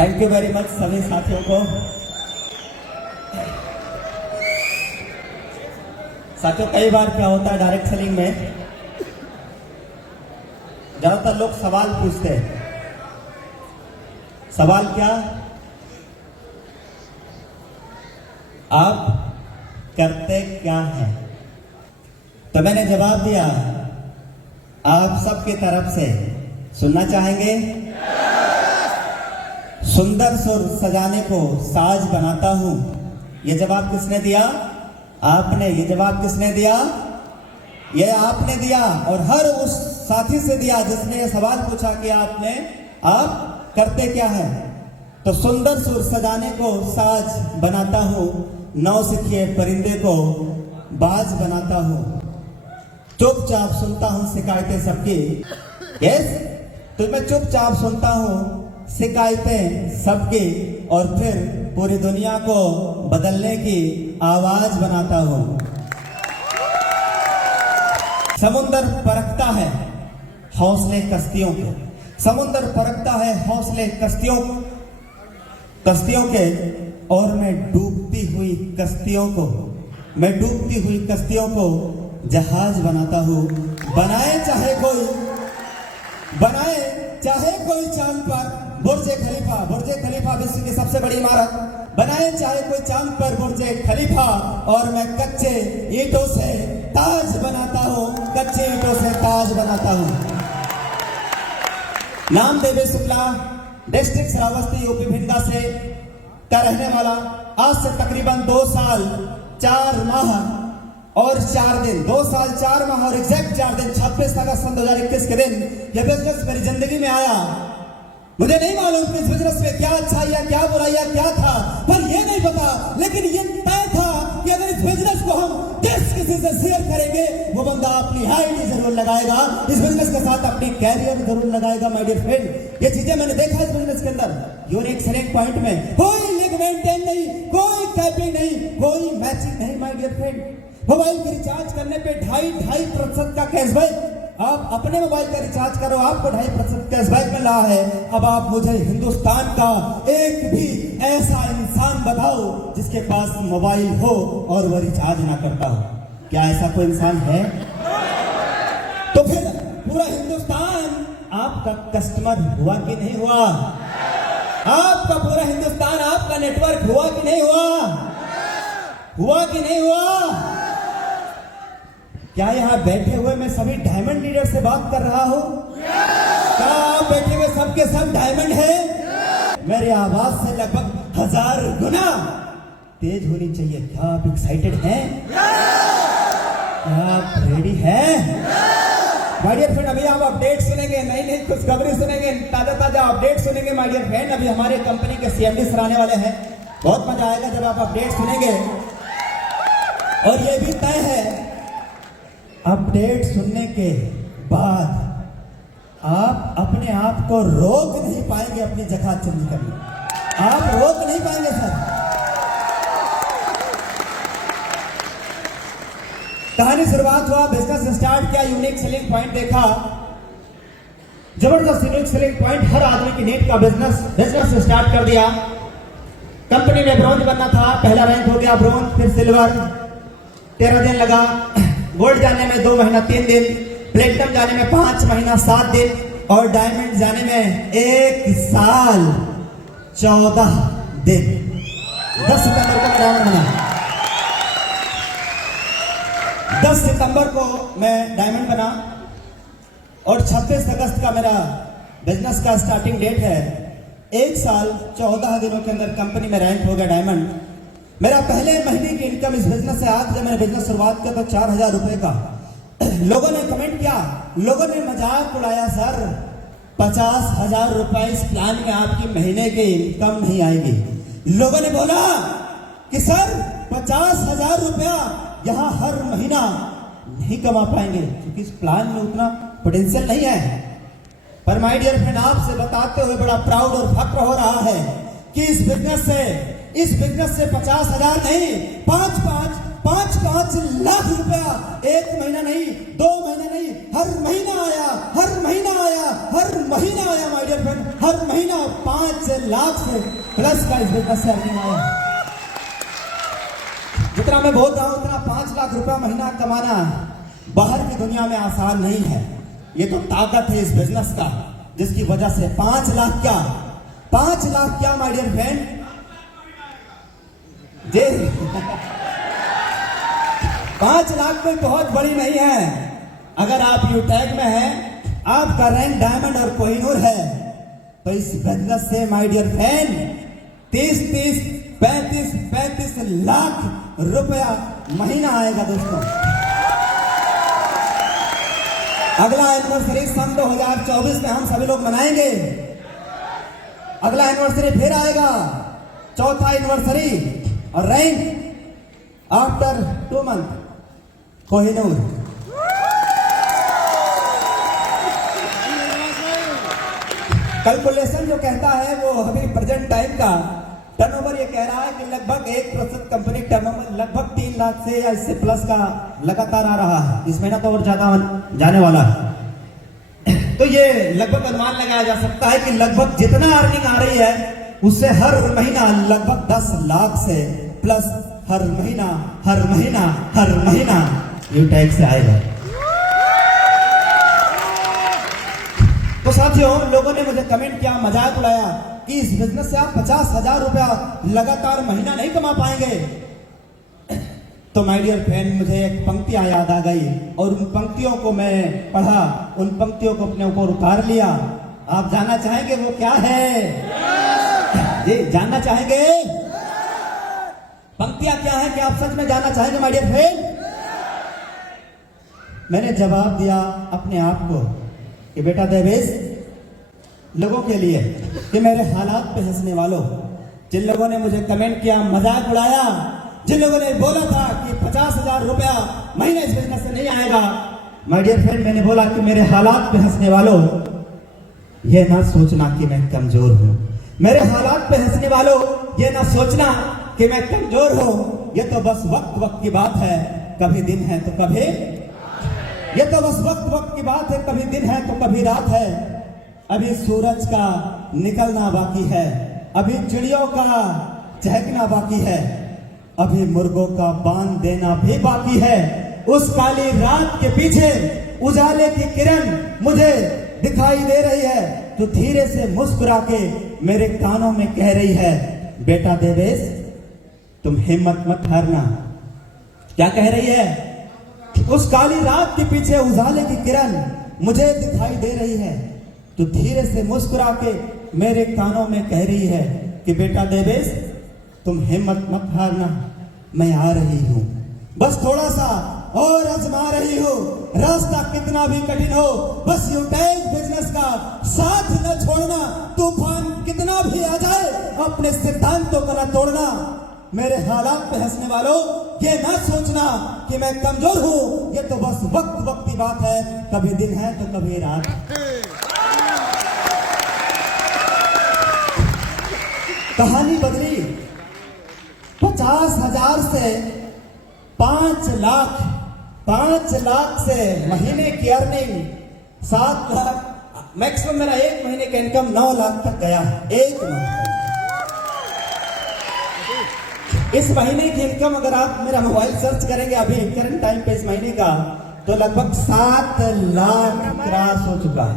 Thank you very much सभी साथियों को। साथियों, कई बार क्या होता है डायरेक्ट सेलिंग में, ज्यादातर लोग सवाल पूछते हैं। सवाल क्या? आप करते क्या हैं? तो मैंने जवाब दिया, आप सबकी तरफ से सुनना चाहेंगे? सुंदर सुर सजाने को साज बनाता हूं। यह जवाब किसने दिया? आपने। ये जवाब किसने दिया? ये आपने दिया। और हर उस साथी से दिया जिसने ये सवाल पूछा कि आप करते क्या है। तो सुंदर सुर सजाने को साज बनाता हूं, नौ सिखिए परिंदे को बाज बनाता हूं, चुपचाप सुनता हूं शिकायतें सबकी। यस, तो मैं चुपचाप सुनता हूं शिकायतें सबकी और फिर पूरी दुनिया को बदलने की आवाज बनाता हूं। समुंदर परखता है हौसले कश्तियों के, समुंदर परखता है हौसले कश्तियों के, और मैं डूबती हुई कश्तियों को जहाज बनाता हूं। बनाए चाहे कोई चांद पर बुर्ज खलीफा विश्व की सबसे बड़ी इमारत, बनाए चाहे कोई चांद पर बुर्ज खलीफा, और मैं कच्चे ईंटों से ताज बनाता हूं, नाम देवे शुक्ला, डिस्ट्रिक्ट श्रावस्ती, यूपी भिंडा से का रहने वाला। आज से तकरीबन 2 साल 4 माह और 4 दिन, 2 साल 4 माह और एग्जैक्ट 4 दिन, 26 अगस्त सन 2021 के दिन यह बिजनेस मेरी जिंदगी में आया। मुझे नहीं मालूम कि इस बिजनेस में क्या अच्छाई या क्या बुराई या क्या था, पर यह नहीं पता, लेकिन ये तय था कि अगर इस बिजनेस को हम किसी से शेयर करेंगे, वो बंदा अपनी आईडी जरूर लगाएगा, इस बिजनेस के साथ अपनी कैरियर जरूर लगाएगा। माय डियर फ्रेंड, ये चीजें मैंने देखा इस बिजनेस के अंदर। यूनिक सेलिंग पॉइंट में कोई लिंक मेंटेन नहीं, कोई कैपिंग नहीं, कोई मैचिंग नहीं। माय डियर फ्रेंड, मोबाइल के रिचार्ज करने पे 2.5% का कैशबैक। आप अपने मोबाइल का रिचार्ज करो, आपको 2.5% कैशबैक मिल रहा है। अब आप मुझे हिंदुस्तान का एक भी ऐसा इंसान बताओ जिसके पास मोबाइल हो और वह रिचार्ज ना करता हो। क्या ऐसा कोई इंसान है? तो फिर पूरा हिंदुस्तान आपका कस्टमर हुआ कि नहीं हुआ? आपका पूरा हिंदुस्तान आपका नेटवर्क हुआ कि नहीं हुआ कि नहीं हुआ? क्या यहां बैठे हुए मैं सभी डायमंड लीडर से बात कर रहा हूं? क्या आप बैठे हुए सबके सब डायमंड हैं? मेरी आवाज से लगभग 1000 गुना तेज होनी चाहिए। क्या आप एक्साइटेड हैं? क्या आप रेडी हैं? माय डियर फ्रेंड, अभी आप अपडेट सुनेंगे, नई खुशखबरी सुनेंगे, ताजा अपडेट सुनेंगे। माय डियर फ्रेंड, अभी हमारे कंपनी के सीएमडी सर आने वाले हैं। बहुत मजा आएगा जब आप अपडेट सुनेंगे। और ये भी तय है, अपडेट सुनने के बाद आप अपने आप को रोक नहीं पाएंगे अपनी जगह चेंज करने। आप रोक नहीं पाएंगे सर। कहानी शुरुआत हुआ, बिजनेस स्टार्ट किया, यूनिक सेलिंग पॉइंट देखा, जबरदस्त यूनिक सेलिंग पॉइंट, हर आदमी की नीड का बिजनेस स्टार्ट कर दिया। कंपनी में ब्रॉन्ज बनना था, पहला रैंक हो गया ब्रॉन्ज, फिर सिल्वर, 13 दिन लगा, गोल्ड जाने में 2 महीना 3 दिन, प्लेटिनम जाने में 5 महीना 7 दिन, और डायमंड जाने में 1 साल 14 दिन। 10 सितंबर को मैं डायमंड बना। 10 सितंबर को मैं डायमंड बना और 26 अगस्त का मेरा बिजनेस का स्टार्टिंग डेट है। 1 साल 14 दिनों के अंदर कंपनी में रैंक हो गया डायमंड। मेरा पहले महीने की इनकम इस बिजनेस से, आज जब मैंने बिजनेस शुरुआत किया तो 4000 रुपए का। लोगों ने कमेंट किया, लोगों ने मजाक उड़ाया, सर 50,000 रुपए इस प्लान में आपकी महीने की इनकम नहीं आएगी। लोगों ने बोला कि सर 50,000 रुपया यहां हर महीना नहीं कमा पाएंगे क्योंकि इस प्लान में उतना पोटेंशियल नहीं है। पर माय डियर फ्रेंड, आपसे बताते हुए बड़ा प्राउड और फक्र हो रहा है कि इस बिजनेस से इस बिजनेस से 50,000 नहीं, 5 लाख रुपया एक महीना नहीं, 2 महीने नहीं, हर महीना आया, हर महीना आया, हर महीना आया माय डियर फ्रेंड, हर महीना 5 लाख से प्लस का इस बिजनेस से अर्निंग आया। जितना मैं बोल रहा हूं उतना 5 लाख रुपया महीना कमाना बाहर की दुनिया में आसान नहीं है। ये तो ताकत है इस बिजनेस का, जिसकी वजह से 5 लाख क्या माय डियर फ्रेंड जी 5 लाख कोई बहुत बड़ी नहीं है। अगर आप यूटैग में हैं, आपका रैंक डायमंड और कोहिनूर है, तो इस बिजनेस से माय डियर फ्रेंड 35 लाख रुपया महीना आएगा दोस्तों। अगला एनिवर्सरी सन 2024 में हम सभी लोग मनाएंगे। अगला एनिवर्सरी फिर आएगा, चौथा एनिवर्सरी, और rank after 2 month Kohinoor. Calculation जो कहता है वो अभी प्रेजेंट टाइम का टर्नओवर ये कह रहा है कि लगभग 1% कंपनी टर्नओवर लगभग 3 लाख से या इससे प्लस का लगातार आ रहा है। इस महीना तो और ज्यादा जाने वाला है। तो ये लगभग अनुमान लगाया जा सकता है कि लगभग जितना अर्निंग आ रही है उससे हर महीना लगभग 10 लाख से प्लस हर महीना यूटैग से आएगा। तो साथियों, लोगों ने मुझे कमेंट किया, मजाक उड़ाया कि इस बिजनेस से आप 50,000 रुपया लगातार महीना नहीं कमा पाएंगे। तो माय डियर फ्रेंड, मुझे एक पंक्तियां याद आ गई और उन पंक्तियों को मैं पढ़ा, उन पंक्तियों को अपने ऊपर उतार लिया। आप जानना चाहेंगे वो क्या है? जी जानना चाहेंगे? पंक्तियां क्या है कि आप सच में जानना चाहेंगे माय डियर फ्रेंड? मैंने जवाब दिया अपने आप को कि बेटा देवेश, लोगों के लिए, कि मेरे हालात पे हंसने वालों, जिन लोगों ने मुझे कमेंट किया, मजाक उड़ाया, जिन लोगों ने बोला था कि 50,000 रुपया महीने इस बिजनेस से नहीं आएगा, माय डियर फ्रेंड, मैंने बोला कि मेरे हालात पे हंसने वालों, ये ना सोचना कि मैं कमजोर हूं। मेरे हालात पे हंसने वालों, ये ना सोचना कि मैं कमजोर हूं। ये तो बस वक्त की बात है, कभी दिन है तो कभी, ये तो बस वक्त की बात है, कभी दिन है तो कभी रात है। अभी सूरज का निकलना बाकी है, अभी चिड़ियों का चहकना बाकी है, अभी मुर्गों का बांध देना भी बाकी है। उस काली रात के पीछे उजाले की किरण मुझे दिखाई दे रही है, तो धीरे से मुस्कुरा के मेरे कानों में कह रही है, बेटा देवेश, तुम हिम्मत मत हारना। क्या कह रही है? उस काली रात के पीछे उजाले की किरण मुझे दिखाई दे रही है, तो धीरे से मुस्कुरा के मेरे कानों में कह रही है कि बेटा देवेश, तुम हिम्मत मत हारना, मैं आ रही हूं। बस थोड़ा सा और आजमा रही हूं, रास्ता कितना भी कठिन हो, बस यूटैग बिजनेस का साथ न छोड़ना। तूफान कितना भी आ जाए, अपने सिद्धांतों को न तोड़ना। मेरे हालात पे हंसने वालों, ये ना सोचना कि मैं कमजोर हूं। ये तो बस वक्त की बात है, कभी दिन है तो कभी रात। कहानी बदली 50,000 से 5 लाख, 5 लाख से महीने की अर्निंग 7 लाख, मैक्सिमम मेरा एक महीने का इनकम 9 लाख तक गया है। एक महीने इस महीने की इनकम अगर आप मेरा मोबाइल सर्च करेंगे अभी करंट टाइम पे इस महीने का, तो लगभग 7 लाख क्रॉस हो चुका है।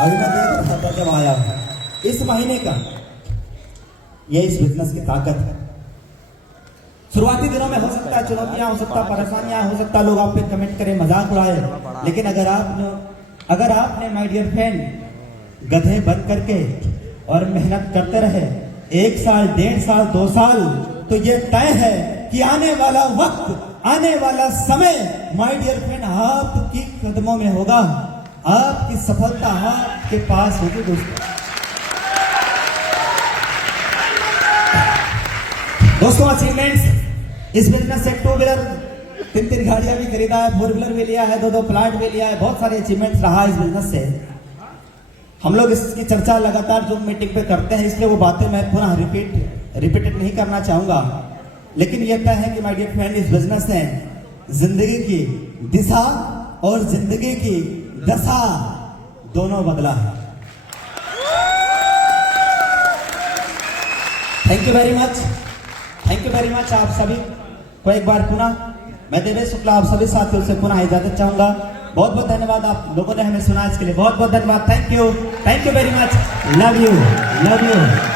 अभी मैं देख रहा था जब आया इस महीने का। ये इस बिजनेस की ताकत है। शुरुआती दिनों में हो सकता है चुनौतियां, हो सकता है परेशानियां, हो सकता है लोग आप पे कमेंट करें, मजाक उड़ाए, लेकिन अगर आपने माय डियर फ्रेंड गधे बन करके और मेहनत करते रहे 1 साल, 1.5 साल, 2 साल, तो ये तय है कि आने वाला वक्त, आने वाला समय माय डियर फ्रेंड आपकी कदमों में होगा। आपकी सफलता आपके पास होगी दोस्तों। अचीवमेंट्स इस बिजनेस से 2 व्हीलर 3 गाड़ियां भी खरीदा है, 4 व्हीलर भी लिया है, 2 प्लाट भी लिया है, बहुत सारे अचीवमेंट्स रहा इस बिजनेस से। हम लोग इसकी चर्चा लगातार जो मीटिंग पे करते हैं, इसलिए वो बातें मैं पुनः रिपीट रिपीटेड नहीं करना चाहूंगा, लेकिन यह तय है कि माय डियर फ्रेंड, इस बिजनेस ने जिंदगी की दिशा और जिंदगी की दशा दोनों बदला है। Thank you very much, thank you very much. आप सभी को एक बार पुनः मैं देवेश शुक्ला आप सभी साथियों से पुनः इजाजत चाहूंगा। बहुत बहुत धन्यवाद, आप लोगों ने हमें सुना, इसके लिए बहुत बहुत धन्यवाद। Thank you very much, love you.